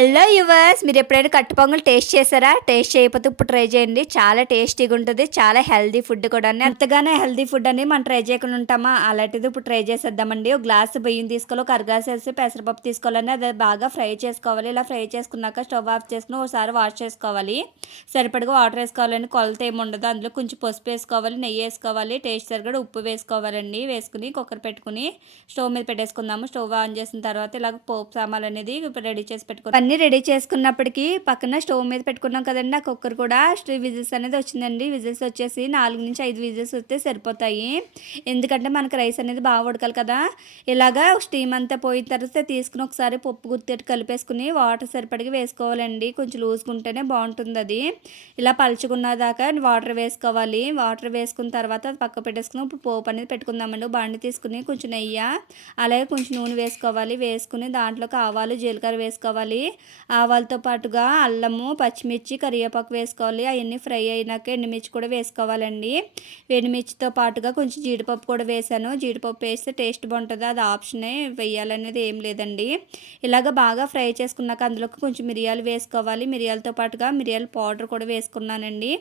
Hello yours మీరు ఎప్పుడైనా కట్టు పొంగల్ టేస్ట్ చేశారా? టేస్ట్ చేయకపోతే ఇప్పుడు ట్రై చేయండి. చాలా టేస్టీగా ఉంటుంది. చాలా హెల్దీ ఫుడ్ కూడా అంతగానే హెల్దీ ఫుడ్ అని మనం ట్రై చేయకుండా ఉంటామా? అలాంటిది ఇప్పుడు ట్రై చేసేద్దామండి. ఒక గ్లాస్ బియ్యం తీసుకోవాలి ఒక అరగ్లాస్ వేసి పెసరపప్పు తీసుకోవాలని అది బాగా ఫ్రై చేసుకోవాలి. ఇలా ఫ్రై చేసుకున్నాక స్టవ్ ఆఫ్ చేసుకుని ఒకసారి వాష్ చేసుకోవాలి. సరిపడగా వాటర్ వేసుకోవాలని కొలత ఏమి ఉండదు. అందులో కొంచెం పసుపు వేసుకోవాలి నెయ్యి వేసుకోవాలి టేస్ట్ సరిగడ ఉప్పు వేసుకోవాలండి. వేసుకుని కుక్కర్ పెట్టుకుని స్టవ్ మీద పెట్టేసుకుందాము. స్టవ్ ఆన్ చేసిన తర్వాత ఇలా పోపు సామాన్ అనేది రెడీ చేసి పెట్టుకోవాలి. అన్నీ రెడీ చేసుకున్నప్పటికీ పక్కన స్టవ్ మీద పెట్టుకున్నాం కదండి ఆ కుక్కర్ కూడా. విజిల్స్ అనేది వచ్చిందండి. విజిల్స్ వచ్చేసి నాలుగు నుంచి ఐదు విజిల్స్ వస్తే సరిపోతాయి. ఎందుకంటే మనకు రైస్ అనేది బాగా ఉడకాలి కదా. ఇలాగా స్టీమ్ అంతా పోయిన తర్వాత తీసుకుని ఒకసారి పప్పు గుర్తెట్టు కలిపేసుకుని వాటర్ సరిపడికి వేసుకోవాలండి. కొంచెం లూసుకుంటేనే బాగుంటుంది అది. ఇలా పలుచుకున్న దాకా వాటర్ వేసుకోవాలి. వాటర్ వేసుకున్న తర్వాత అది పక్క పెట్టేసుకుని ఇప్పుడు పోపు అనేది పెట్టుకుందామండి. బండి తీసుకుని కొంచెం నెయ్యి అలాగే కొంచెం నూనె వేసుకోవాలి. వేసుకుని దాంట్లోకి ఆవాలు జీలకర్ర వేసుకోవాలి. ఆవాలతో పాటుగా అల్లము పచ్చిమిర్చి కరివేపాకు వేసుకోవాలి. అవన్నీ ఫ్రై అయినాక ఎండుమిర్చి కూడా వేసుకోవాలండి. ఎండుమిర్చితో పాటుగా కొంచెం జీడిపప్పు కూడా వేసాను. జీడిపప్పు వేస్తే టేస్ట్ బాగుంటుంది. అది ఆప్షనే వేయాలనేది ఏం లేదండి. ఇలాగ బాగా ఫ్రై చేసుకున్నాక అందులోకి కొంచెం మిరియాలు వేసుకోవాలి. మిరియాలతో పాటుగా మిరియాల పౌడర్ కూడా వేసుకున్నానండి.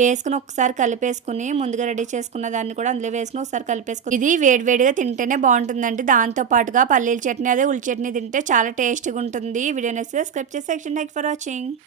వేసుకుని ఒకసారి కలిపేసుకుని ముందుగా రెడీ చేసుకున్న దాన్ని కూడా అందులో వేసుకుని ఒకసారి కలిపేసుకుని ఇది వేడివేడిగా తింటేనే బాగుంటుందండి. దాంతో పాటుగా పల్లీల చట్నీ అదే ఉల్లి చట్నీ తింటే చాలా టేస్ట్గా ఉంటుంది. Video the scripture section. Thank for watching.